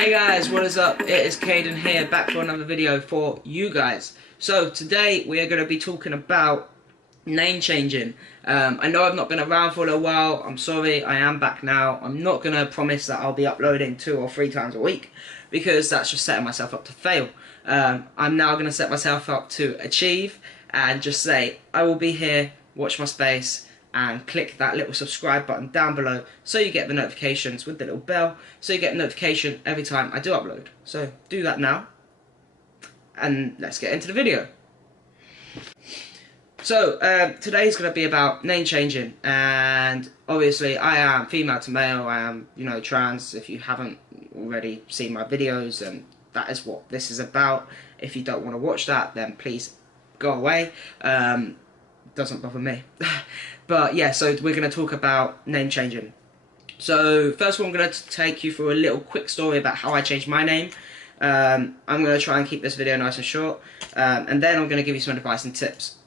Hey guys, what is up? It is Caden here, back for another video for you guys. So today we are going to be talking about name changing. I know I've not been around for a little while. I'm sorry, I am back now. I'm not going to promise that I'll be uploading 2 or 3 times a week, because that's just setting myself up to fail. I'm now going to set myself up to achieve and just say I will be here, watch my space, and click that little subscribe button down below so you get the notifications with the little bell, so you get a notification every time I do upload. So do that now, and let's get into the video. So today's going to be about name changing, and obviously I am female to male, I am, trans, if you haven't already seen my videos, and that is what this is about. If you don't want to watch that, then please go away. Doesn't bother me. But yeah, so we're going to talk about name changing. So first of all, I'm going to take you through a little quick story about how I changed my name. I'm going to try and keep this video nice and short, and then I'm going to give you some advice and tips.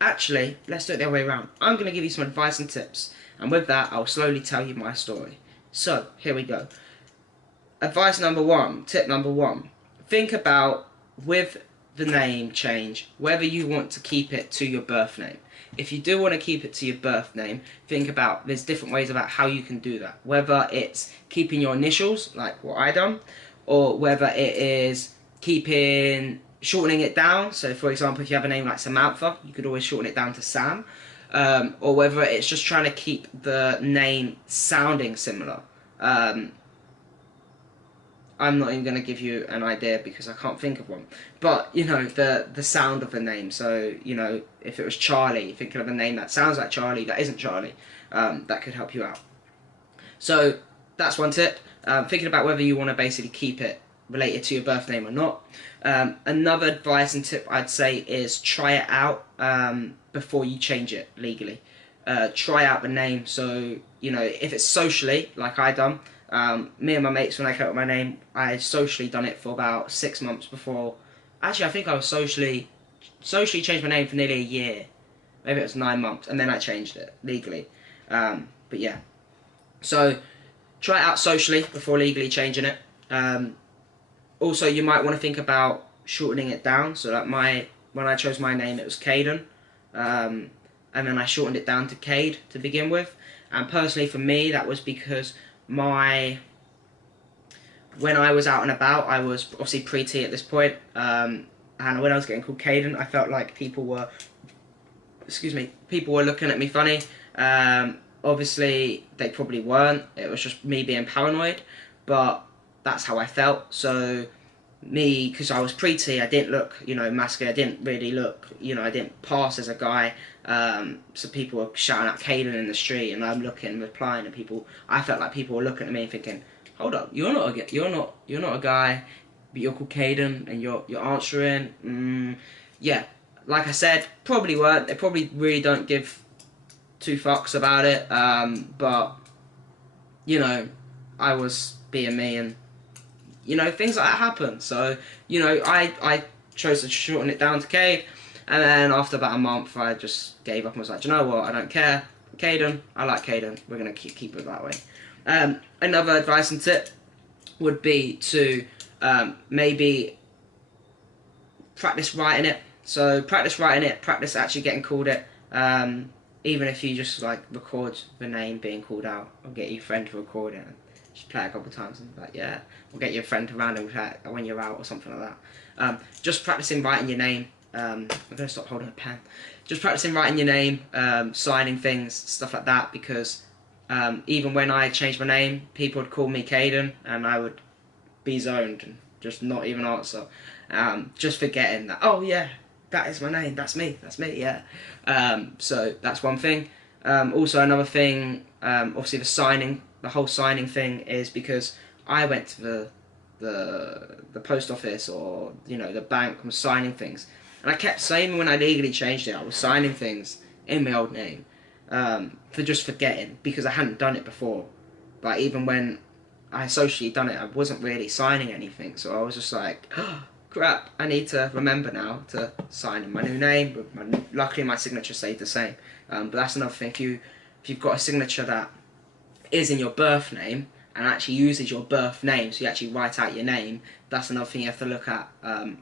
Actually, let's do it the other way around. I'm going to give you some advice and tips, and with that I'll slowly tell you my story. So here we go. Advice number 1, tip number 1. Think about, with the name change, whether you want to keep it to your birth name. If you do want to keep it to your birth name, think about, there's different ways about how you can do that. Whether it's keeping your initials, like what I done, or whether it is shortening it down. So for example, if you have a name like Samantha, you could always shorten it down to Sam. Or whether it's just trying to keep the name sounding similar. I'm not even going to give you an idea because I can't think of one. But, the sound of the name. So, if it was Charlie, thinking of a name that sounds like Charlie, that isn't Charlie, that could help you out. So, that's one tip. Thinking about whether you want to basically keep it related to your birth name or not. Another advice and tip I'd say is try it out before you change it legally. Try out the name. So, if it's socially, like I done, me and my mates, when I came up with my name, I socially done it for about 6 months before. Actually, I think I was socially changed my name for nearly a year. Maybe it was 9 months, and then I changed it legally. But yeah, so try it out socially before legally changing it. Also, you might want to think about shortening it down. So like when I chose my name, it was Caden, and then I shortened it down to Cade to begin with. And personally, for me, that was because when I was out and about, I was obviously pre-T at this point, and when I was getting called Caden, I felt like people were looking at me funny. Obviously, they probably weren't. It was just me being paranoid, but that's how I felt. So because I was pre-T, I didn't look, masculine. I didn't really look, I didn't pass as a guy. So people were shouting out Caden in the street, and I'm looking, replying, and I felt like people were looking at me and thinking, "Hold up, you're not a guy, but you're called Caden, and you're answering." Yeah, like I said, probably weren't. They probably really don't give 2 fucks about it. But I was being me, and things like that happen. So, I chose to shorten it down to Cade, and then after about a month, I just gave up and was like, you know what, I don't care. Caden, I like Caden, we're going to keep it that way. Another advice and tip would be to maybe practice writing it. So practice writing it, practice actually getting called it. Even if you just record the name being called out, or get your friend to record it. Just play it a couple of times and be like, yeah, or get your friend to randomly play it when you're out or something like that. Just practicing writing your name. I'm going to stop holding a pen. Just practicing writing your name, signing things, stuff like that, because even when I changed my name, people would call me Caden, and I would be zoned and just not even answer. Just forgetting that, oh yeah, that is my name, that's me, yeah. So that's one thing. Also another thing, obviously the whole signing thing is because I went to the post office, or the bank, and was signing things, and I kept saying when I legally changed it, I was signing things in my old name, for just forgetting, because I hadn't done it before. But even when I socially done it, I wasn't really signing anything, so I was just like, oh, crap, I need to remember now to sign in my new name. Luckily my signature stayed the same, but that's another thing. If you've got a signature that is in your birth name, and actually uses your birth name, so you actually write out your name, that's another thing you have to look at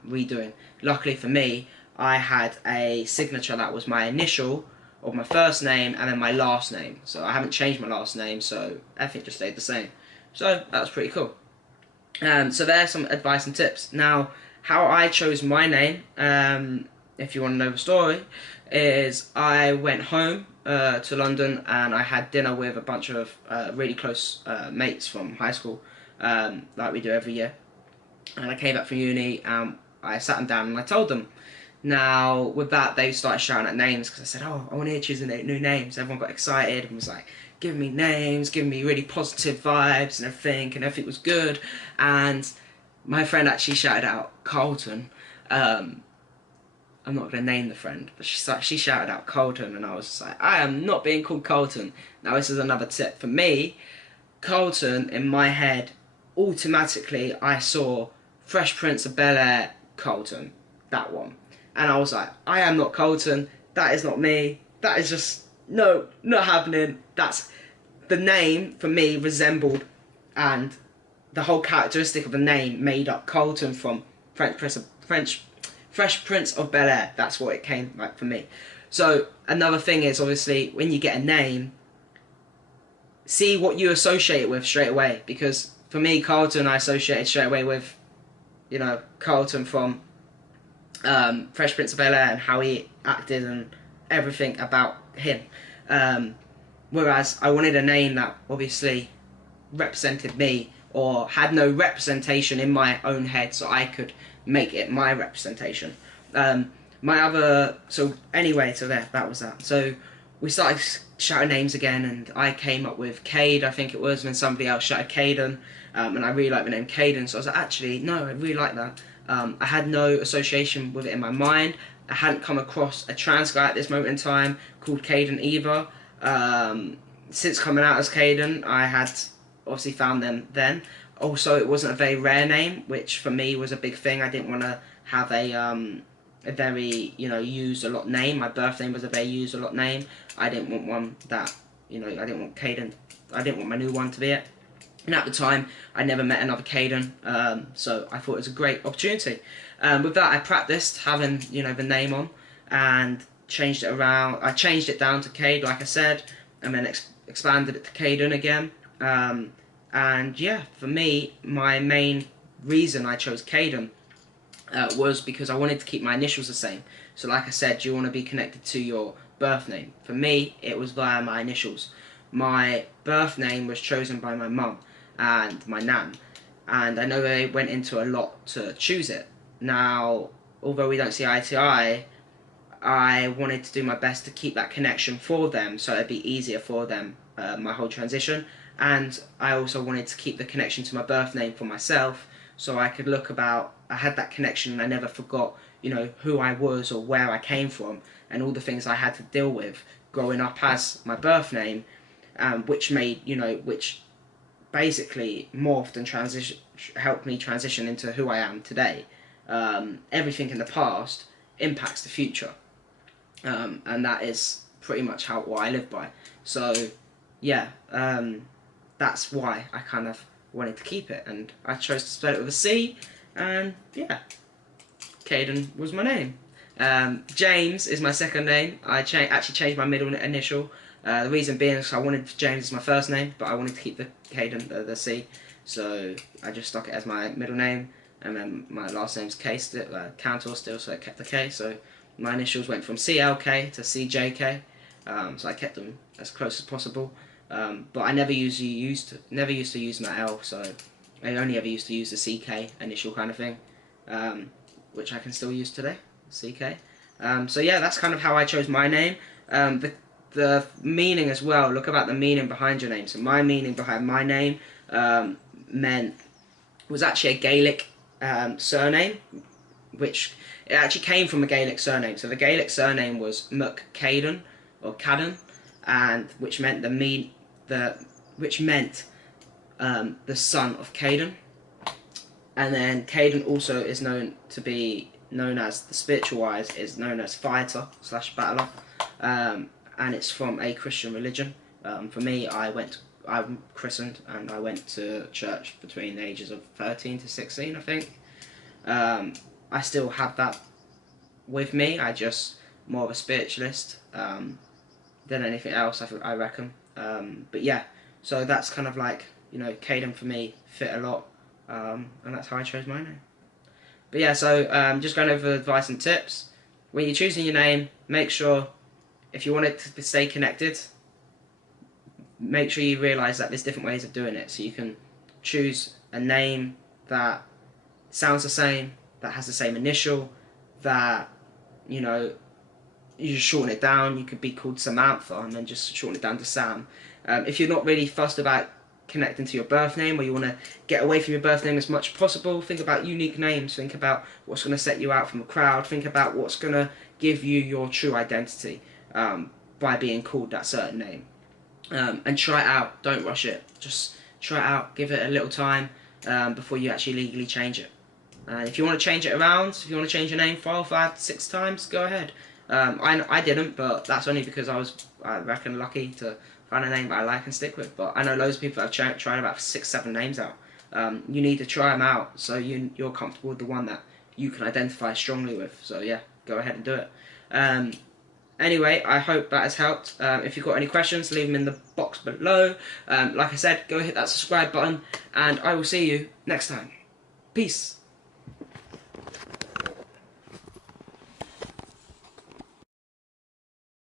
redoing. Luckily for me, I had a signature that was my initial of my first name and then my last name. So I haven't changed my last name, so everything just stayed the same. So that was pretty cool. So there's some advice and tips. Now, how I chose my name, if you want to know the story, is I went home to London and I had dinner with a bunch of really close mates from high school, like we do every year. And I came back from uni and I sat them down and I told them. Now, with that, they started shouting out names because I said, oh, I want to choose new names. Everyone got excited and was like, giving me names, giving me really positive vibes and everything was good. And my friend actually shouted out Carlton. I'm not going to name the friend, but she shouted out Carlton, and I was just like, I am not being called Carlton. Now, this is another tip. For me, Carlton, in my head, automatically I saw Fresh Prince of Bel-Air, Carlton, that one. And I was like, I am not Carlton, that is not me, that is just, no, not happening. That's, the name, for me, resembled, and the whole characteristic of the name made up Carlton from Fresh Prince of Bel-Air. That's what it came like for me. So, another thing is, obviously, when you get a name, see what you associate it with straight away, because for me, Carlton, I associated straight away with, you know, Carlton from Fresh Prince of Bel-Air and how he acted and everything about him. Whereas I wanted a name that obviously represented me or had no representation in my own head, so I could make it my representation. So that was that. So we started shouting names again, and I came up with Cade, I think it was, and then somebody else shouted Caden, and I really like the name Caden, so I was like, actually, no, I really like that. I had no association with it in my mind. I hadn't come across a trans guy at this moment in time called Caden either. Since coming out as Caden, I had obviously found them then. Also, it wasn't a very rare name, which for me was a big thing. I didn't want to have a very, you know, used a lot name. My birth name was a very used a lot name. I didn't want one that, you know, I didn't want Caden. I didn't want my new one to be it. And at the time, I never met another Caden, so I thought it was a great opportunity. With that, I practiced having, you know, the name on and changed it around. I changed it down to Cade, like I said, and then expanded it to Caden again. And yeah, for me, my main reason I chose Caden was because I wanted to keep my initials the same. So like I said, you want to be connected to your birth name. For me, it was via my initials. My birth name was chosen by my mum and my nan, and I know they went into a lot to choose it. Now, although we don't see eye to eye, I wanted to do my best to keep that connection for them, so it'd be easier for them, my whole transition. And I also wanted to keep the connection to my birth name for myself, so I could I had that connection and I never forgot, you know, who I was or where I came from and all the things I had to deal with growing up as my birth name, which basically morphed and helped me transition into who I am today. Everything in the past impacts the future, and that is pretty much what I live by. So yeah, that's why I kind of wanted to keep it, and I chose to spell it with a C, and yeah, Caden was my name. James is my second name. I actually changed my middle initial. The reason being is I wanted James as my first name, but I wanted to keep the Caden, the C, so I just stuck it as my middle name, and then my last name's Cantor still, so I kept the K, so my initials went from CLK to CJK, so I kept them as close as possible, but I never used to use my L, so I only ever used to use the CK initial kind of thing, which I can still use today, CK. So yeah, that's kind of how I chose my name. The meaning as well, look about the meaning behind your name. So my meaning behind my name was actually a Gaelic surname, which it actually came from a Gaelic surname. So the Gaelic surname was McCaden or Caden, and which meant the son of Caden. And then Caden also is known as the spiritual wise, is known as fighter / battler. And it's from a Christian religion. For me, I I'm christened, and I went to church between the ages of 13 to 16, I think. I still have that with me. I just more of a spiritualist than anything else, I reckon. But yeah, so that's kind of like, you know, Caden for me fit a lot, and that's how I chose my name. But yeah, so just going over advice and tips. When you're choosing your name, make sure, if you want it to stay connected, make sure you realise that there's different ways of doing it. So you can choose a name that sounds the same, that has the same initial, that, you know, you just shorten it down. You could be called Samantha and then just shorten it down to Sam. If you're not really fussed about connecting to your birth name, or you want to get away from your birth name as much as possible, think about unique names. Think about what's going to set you out from a crowd. Think about what's going to give you your true identity by being called that certain name. And try it out. Don't rush it. Just try it out. Give it a little time before you actually legally change it. And if you want to change it around, if you want to change your name 4, 5, 6 times, go ahead. I didn't, but that's only because I reckon, lucky to find a name that I like and stick with. But I know loads of people that have tried about 6, 7 names out. You need to try them out so you're comfortable with the one that you can identify strongly with. So yeah, go ahead and do it. Anyway, I hope that has helped. If you've got any questions, leave them in the box below. Like I said, go hit that subscribe button, and I will see you next time. Peace.